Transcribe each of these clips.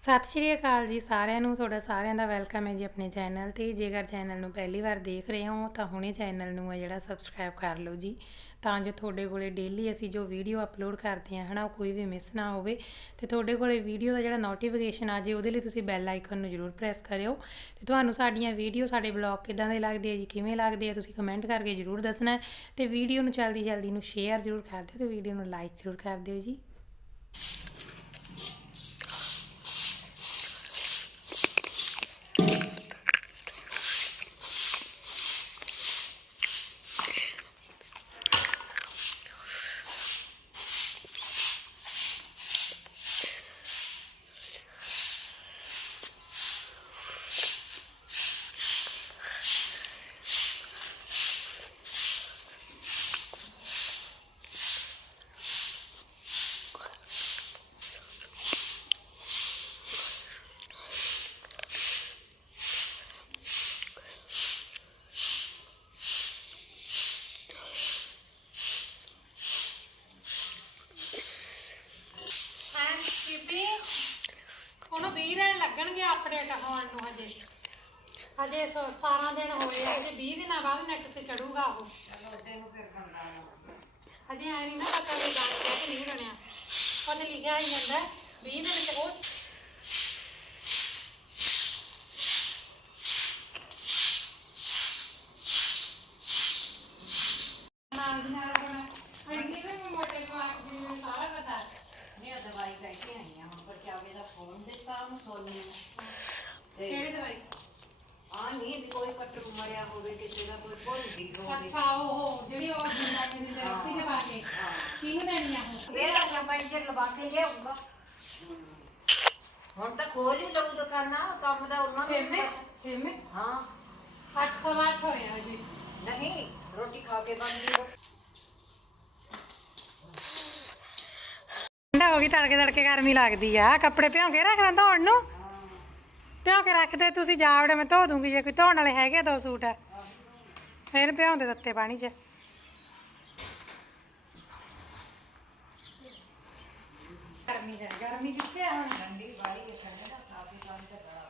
ਸਤਿ ਸ਼੍ਰੀ ਅਕਾਲ ਜੀ ਸਾਰਿਆਂ ਨੂੰ। ਤੁਹਾਡਾ ਸਾਰਿਆਂ ਦਾ ਵੈਲਕਮ ਹੈ ਜੀ ਆਪਣੇ ਚੈਨਲ ਤੇ। ਜੇਕਰ ਚੈਨਲ ਨੂੰ ਪਹਿਲੀ ਵਾਰ ਦੇਖ ਰਹੇ ਹੋ ਤਾਂ ਹੁਣੇ ਚੈਨਲ ਨੂੰ ਹੈ ਜਿਹੜਾ ਸਬਸਕ੍ਰਾਈਬ ਕਰ ਲਓ ਜੀ, ਤਾਂ ਜੋ ਤੁਹਾਡੇ ਕੋਲੇ ਡੇਲੀ ਅਸੀਂ ਜੋ ਵੀਡੀਓ ਅਪਲੋਡ ਕਰਦੇ ਹਾਂ ਹਨਾ, ਉਹ ਕੋਈ ਵੀ ਮਿਸ ਨਾ ਹੋਵੇ ਤੇ ਤੁਹਾਡੇ ਕੋਲੇ ਵੀਡੀਓ ਦਾ ਜਿਹੜਾ ਨੋਟੀਫਿਕੇਸ਼ਨ ਆ ਜੇ, ਉਹਦੇ ਲਈ ਤੁਸੀਂ ਬੈਲ ਆਈਕਨ ਨੂੰ ਜ਼ਰੂਰ ਪ੍ਰੈਸ ਕਰਿਓ। ਤੇ ਤੁਹਾਨੂੰ ਸਾਡੀਆਂ ਵੀਡੀਓ, ਸਾਡੇ ਬਲੌਗ ਕਿੱਦਾਂ ਦੇ ਲੱਗਦੇ ਆ ਜੀ, ਕਿਵੇਂ ਲੱਗਦੇ ਆ, ਤੁਸੀਂ ਕਮੈਂਟ ਕਰਕੇ ਜ਼ਰੂਰ ਦੱਸਣਾ। ਤੇ ਵੀਡੀਓ ਨੂੰ ਜਲਦੀ ਨੂੰ ਸ਼ੇਅਰ ਜ਼ਰੂਰ ਕਰ ਦਿਓ ਤੇ ਵੀਡੀਓ ਨੂੰ ਲਾਈਕ ਜ਼ਰੂਰ ਕਰ ਦਿਓ ਜੀ। ਉਹਨੂੰ 20 ਦਿਨ ਲੱਗਣਗੇ ਅਪਡੇਟ ਹੋਣ ਨੂੰ। ਹਜੇ 17 ਦਿਨ ਹੋਏ ਆ ਤੇ 20 ਦਿਨਾਂ ਬਾਅਦ ਨੈਟ ਤੇ ਚੜੂਗਾ ਉਹ। ਹਜੇ ਐ ਨਹੀਂ ਨਾ ਪਤਾ ਵੀ ਬਣ ਗਿਆ ਕਿ ਨਹੀਂ ਬਣਿਆ, ਉਹਦੇ ਲਿਖਿਆ ਹੀ ਜਾਂਦਾ 20 ਦਿਨ ਚ ਉਹ। दवाई करके आई हूं पर क्या मेरा फोन देता हूं सोनी ਕਿਹੜੀ ਦਵਾਈ? आ नहीं भी कोई कट्टर मरिया होवे किसी का कोई कोई भी होवे। ਅੱਛਾ ਉਹ ਜਿਹੜੀ ਉਹ ਜਿੰਦਾਂ ਦੇ ਰੱਖੀ ਦੇ ਬਾਕੇ ਕਿਹਨੂੰ ਦੇਣੀ ਆ ਉਹ? मेरा अपना पंचर लगा के ले आऊंगा। ਹੁਣ ਤਾਂ ਖੋਲ ਹੀ ਦਊ ਦੁਕਾਨਾਂ, ਕੰਮ ਦਾ ਉਹਨਾਂ ਨੂੰ ਸਿਮੇ ਹਾਂ 808 ਹੋਇਆ ਜੀ। ਨਹੀਂ ਰੋਟੀ ਖਾ ਕੇ ਬਣ ਗਈ। ਠੰਡਾ ਹੋ ਗਈ, ਤੜਕੇ ਗਰਮੀ ਲੱਗਦੀ ਆ। ਕੱਪੜੇ ਭਿਉਂ ਕੇ ਰੱਖਦਾ ਧੋਣ ਨੂੰ, ਭਿਉਂ ਕੇ ਰੱਖਦੇ ਤੁਸੀਂ ਜਾਵੜੇ, ਮੈਂ ਧੋ ਦੂੰਗੀ ਜੇ ਕੋਈ ਧੋਣ ਵਾਲੇ ਹੈਗੇ। 2 ਸੂਟ ਆ ਫਿਰ ਭਿਉਂ ਦੇ ਦਿੱਤੇ ਪਾਣੀ 'ਚ। ਗਰਮੀ ਕਿੱਥੇ ਆ ਹੁਣ? ਠੰਡੀ ਬਾੜੀ ਹੈ, ਠੰਡੇ ਦਾ ਕਾਫੀ ਕੰਮ ਤੇ ਬੜਾ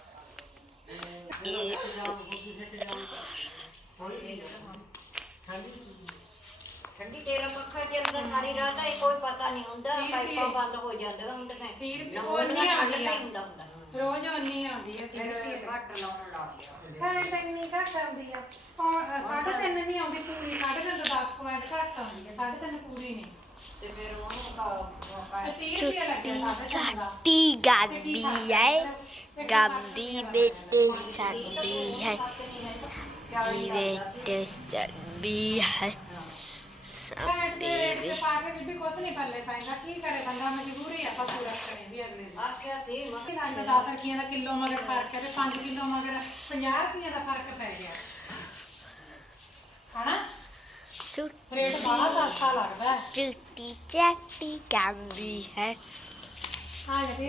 ਠੰਡੀ ਤੇਰਾ ਪੱਖਾ ਦੇ ਅੰਦਰ ਸਾਰੀ ਰਾਤ ਹੈ, ਕੋਈ ਪਤਾ ਨਹੀਂ ਹੁੰਦਾ, ਪਾਈਪਾਂ ਬੰਦ ਹੋ ਜਾਂਦੀਆਂ ਹੁੰਦੀਆਂ। ਰੋਜ਼ ਉਨੀ ਆਉਂਦੀ ਹੈ, ਘੱਟ ਲਾਉਣ ਲਾ ਲਿਆ। ਹਾਂ ਨਹੀਂ ਘੱਟ ਆਉਂਦੀ ਆ। 3.5 ਨਹੀਂ ਆਉਂਦੀ ਪੂਰੀ, 3.5 ਤੋਂ 10 ਪੁਆਇੰਟ ਘੱਟ ਆਉਂਦੀ ਹੈ, 3.5 ਪੂਰੀ ਨਹੀਂ। ਤੇ ਫਿਰ ਉਹਨੂੰ 30 ਰੁਪਏ ਲੱਗਿਆ 3.5 ਦਾ। गाबी है गाबी बेटे सर्दी है जी बेटे सर्दी है कुछ नहीं पल्ले पाएगा, की करे बंदा, मजबूरी है पूरा करें भी अगले आखिया सी 10 रुपये का किलो मगर फर्क है, 5 किलो मगर 50 रुपये का फर्क पै गया है ना। रेट बड़ा सस्ता लगता है। चुटी चाटी गाबी है हाँ जी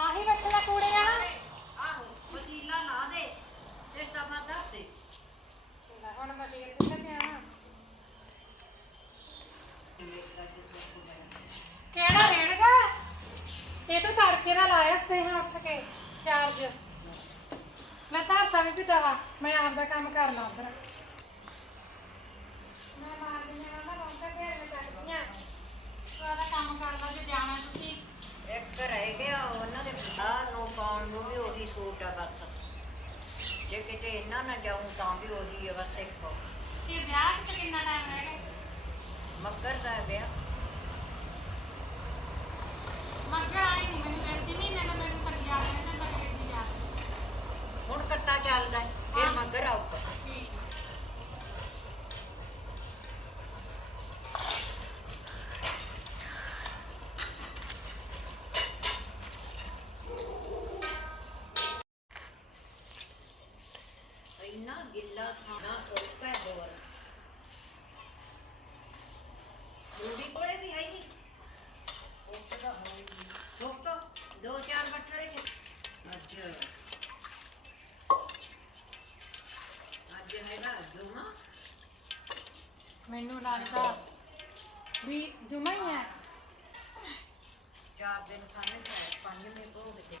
आही बैठना कूड़े आ पतीला ला दे ते टमाटर दे ਹੁਣ ਮੈਂ ਦੇਖ ਕਿੱਥੇ ਆਣਾ। ਕਿਹੜਾ ਰੇੜਗਾ ਇਹ ਤਾਂ ਤੜਕੇ ਦਾ ਲਾਇਆ ਸਨੇਹਾ ਉੱਠ ਕੇ ਚਾਰਜ। ਮੈਂ ਤਾਂ ਵੀ ਦਵਾ ਮੈਂ ਆਪਦਾ ਕੰਮ ਕਰ ਲਾਂ ਉਧਰ। ਮੈਂ ਮਾਰ ਦਿੰਦੀ ਆ ਨਾ ਬੰਦਾ ਘੇਰ ਮੈਂ ਕੱਢਦੀਆਂ ਤੂੰ ਆਪਦਾ ਕੰਮ ਕਰ ਲਾ। ਜੇ ਜਾਣਾ ਤੁਸੀਂ ਇੱਕ ਰਹਿ ਗਿਆ ਉਹਨਾਂ ਦੇ ਵਿਆਹ ਨੂੰ ਪਾਉਣ ਨੂੰ ਵੀ ਉਹੀ ਸੂਟ ਆ ਬਸ। ਜੇ ਕਿਤੇ ਇਹਨਾਂ ਨਾ ਜਾਊਂ ਤਾਂ ਵੀ ਉਹੀ ਆ ਬਸ ਇੱਕ। ਫਿਰ ਵਿਆਹ ਚ ਕਿੰਨਾ ਟਾਈਮ ਰਹਿ ਗਿਆ? ਮੱਕਰ ਦਾ ਵਿਆਹ ਮੱਗਾ ਆਈ ਨਹੀਂ ਮੈਨੂੰ ਕਹਿੰਦੀ ਮਹੀਨੇ ਨੂੰ ਮੈਨੂੰ ਕਰੀ ਜਾ ਰਹੇ ਨੇ ਤਾਂ ਕਰੀ ਜਾ। ਹੁਣ ਕੱਟਾ ਚੱਲਦਾ ਫਿਰ ਮੱਕਰ ਆਊਗਾ। ਠੀਕ ਇੰਨਾ ਗਿੱਲਾ ਖਾਣਾ ਸੌਖਾ ਹੈ ਹੋਰ। ਰੂੜੀ ਕੋਲੇ ਵੀ ਹੈ ਨਹੀਂ ਸੋਕਾ 2-4 ਬੱਟਲੇ ਅੱਜ ਹੈਗਾ ਜੁਮਾ। ਮੈਨੂੰ ਲੱਗਦਾ ਵੀ ਜੁਮਾ ਹੀ ਹੈ। 4 ਦਿਨ ਸਾਨੂੰ 5ਵੇਂ ਭੋਗ ਤੇ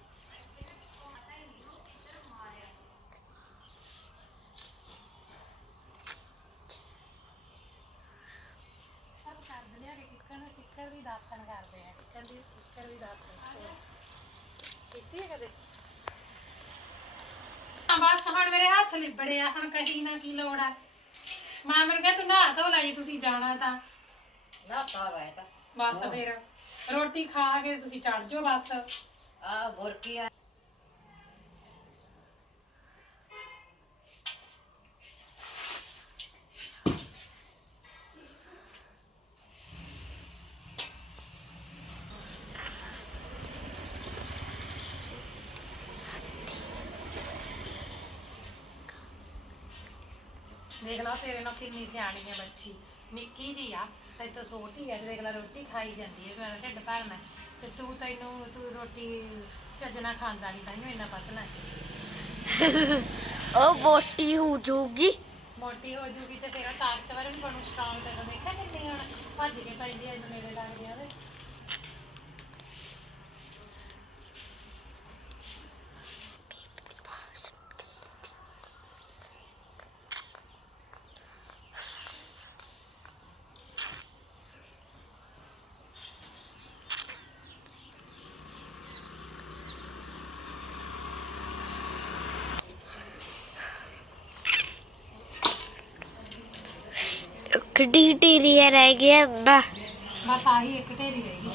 ਕਿੱਕਰ ਦੀ ਦਾਤਣ ਕਰਦੇ ਆ ਕਿੱਕਰ ਦੀ ਦਾਤਣ ਕੀਤੀ ਹੈ ਕਦੇ ਬਸ ਹੁਣ ਮੇਰੇ ਹੱਥ ਲਿਬੜੇ ਆ ਹੁਣ ਕਹੀ ਨਾ ਕੀ ਲੋੜ ਆ ਮਾਂ ਮੈਨੂੰ ਕਿਹਾ ਤੂੰ ਨਹਾ ਧੋ ਲੈ ਜੀ ਤੁਸੀਂ ਜਾਣਾ ਤਾਂ ਲਾਤਾ ਵੈ ਤਾਂ ਬਸ ਫਿਰ ਰੋਟੀ ਖਾ ਕੇ ਤੁਸੀਂ ਚੜ ਜਾਓ ਬਸ ਆ ਬੁਰਕੀ ਆ ਦੇਖ ਲਾ ਤੇਰੇ ਨਾਲ ਕਿੰਨੀ ਸਿਆਣੀ ਹੈ ਬੱਚੀ ਨਿੱਕੀ ਜੀ ਆ ਤੇ ਤੂੰ ਛੋਟੀ ਹੈ ਦੇਖ ਲਾ ਰੋਟੀ ਖਾਈ ਜਾਂਦੀ ਹੈ ਮੇਰਾ ਢਿੱਡ ਭਰਨਾ ਤੇ ਤੂੰ ਰੋਟੀ ਚੱਜ ਨਾਲ ਖਾਂਦਾ ਨਹੀਂ ਤਾਂ ਇੰਨਾ ਪਤਲਾ ਉਹ ਮੋਟੀ ਹੋ ਜਾਊਗੀ ਮੋਟੀ ਹੋ ਜੂਗੀ ਤੇ ਤੇਰਾ ਤਾਕਤਵਰ ਵੀ ਬਣੂ ਸਟਰੋਂਗ ਤੇ ਦੇਖਿਆ ਕਿੰਨੀ ਹੁਣ ਭੱਜ ਕੇ ਪੈਂਦੀ ਹੈ ਨੇੜੇ ਲੱਗਦੀ ਆ ਕਿੱਡੀ ਢੀਲੀ ਰਹਿ ਗਿਆ ਬਸ ਆਹੀ ਇੱਕ ਢੇਰੀ ਰਹੀ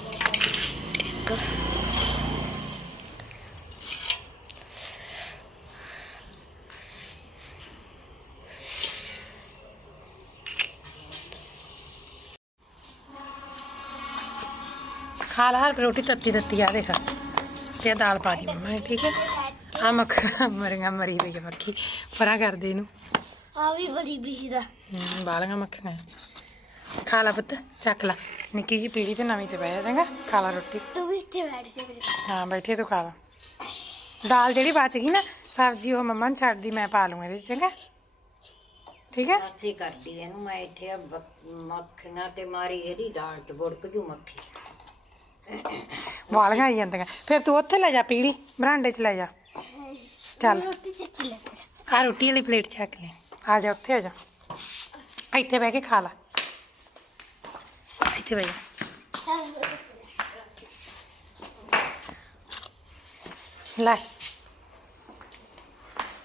खा ला हर रोटी तत्ती तत्ती आ देख ते दाल पा दी मम्मा ने ठीक है हाँ मख मरिया मरी हुई है मक्खी परा कर दे इनू ਆ ਵੀ ਬੜੀ ਬੀਰਾ बालियां मक्खियां खा ला पुत्त चक ला निक्की जी पीड़ी ते नवीं ते बह चंगा खा ला रोटी ਤੂੰ ਵੀ ਇੱਥੇ ਬੈਠ ਸਕਦੀ हाँ बैठिए तू खा ला दाल जी बच गई ना सब्जी वो मम्मा ने छड़ दी मैं पा लूँगा ये चंगा ठीक है ਅੱਛੀ ਕਰਦੀ ਇਹਨੂੰ ਮੈਂ ਇੱਥੇ ਮੱਖੀਆਂ ਤੇ ਮਾਰੀ ਇਹਦੀ ਦਾਲ ਚ ਬੁੜਕ ਜੂ ਮੱਖੀ ਵਾਲੀਆਂ ਆਈ ਜਾਂਦੀਆਂ ਫਿਰ ਤੂੰ ਉੱਥੇ ਲੈ ਜਾ ਪੀੜੀ ਬਰਾਂਡੇ 'ਚ ਲੈ ਜਾ ਚੱਲ ਰੋਟੀ ਚੱਕੀ ਲੈ ਆ ਰੋਟੀ ਵਾਲੀ ਪਲੇਟ ਚੱਕ ਲੈ ਆ ਜਾ ਉੱਥੇ ਆ ਜਾ ਇੱਥੇ ਬਹਿ ਕੇ ਖਾ ਲਾ ਇੱਥੇ ਬਹਿ ਜਾ ਲੈ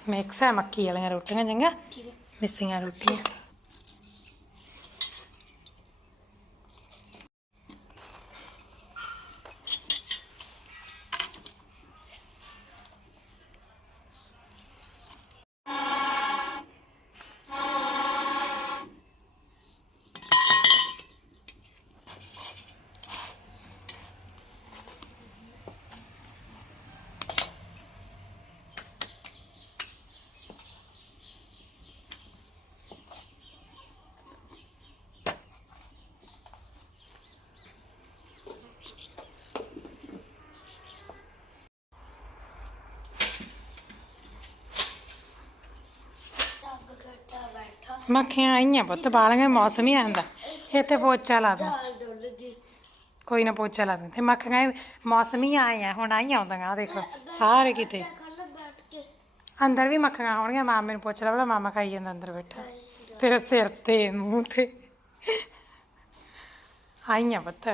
ਮਿਕਸ ਹੈ ਮੱਕੀ ਵਾਲੀਆਂ ਰੋਟੀਆਂ ਚੰਗਾ ਮਿੱਸੀਆਂ ਰੋਟੀਆਂ ਮੱਖੀਆਂ ਆਈਆਂ ਪੁੱਤ ਬਾਲੀਆਂ ਮੌਸਮ ਹੀ ਆਂਦਾ ਇੱਥੇ ਪੋਚਾ ਲਾ ਦੂੰ ਕੋਈ ਨਾ ਪੋਚਾ ਲਾ ਦੂੰ ਤੇ ਮੱਖੀਆਂ ਮੌਸਮ ਹੀ ਆਏ ਆ ਹੁਣ ਆਈ ਆਉਂਦੀਆਂ ਦੇਖੋ ਸਾਰੇ ਕਿਤੇ ਅੰਦਰ ਵੀ ਮੱਖੀਆਂ ਹੋਣਗੀਆਂ ਮਾਮੇ ਨੂੰ ਪੁੱਛ ਲਾ ਭਲਾ ਮਾਮਾ ਖਾਈ ਜਾਂਦਾ ਅੰਦਰ ਬੈਠਾ ਤੇਰੇ ਸਿਰ ਤੇ ਮੂੰਹ ਤੇ ਆਈਆਂ ਪੁੱਤ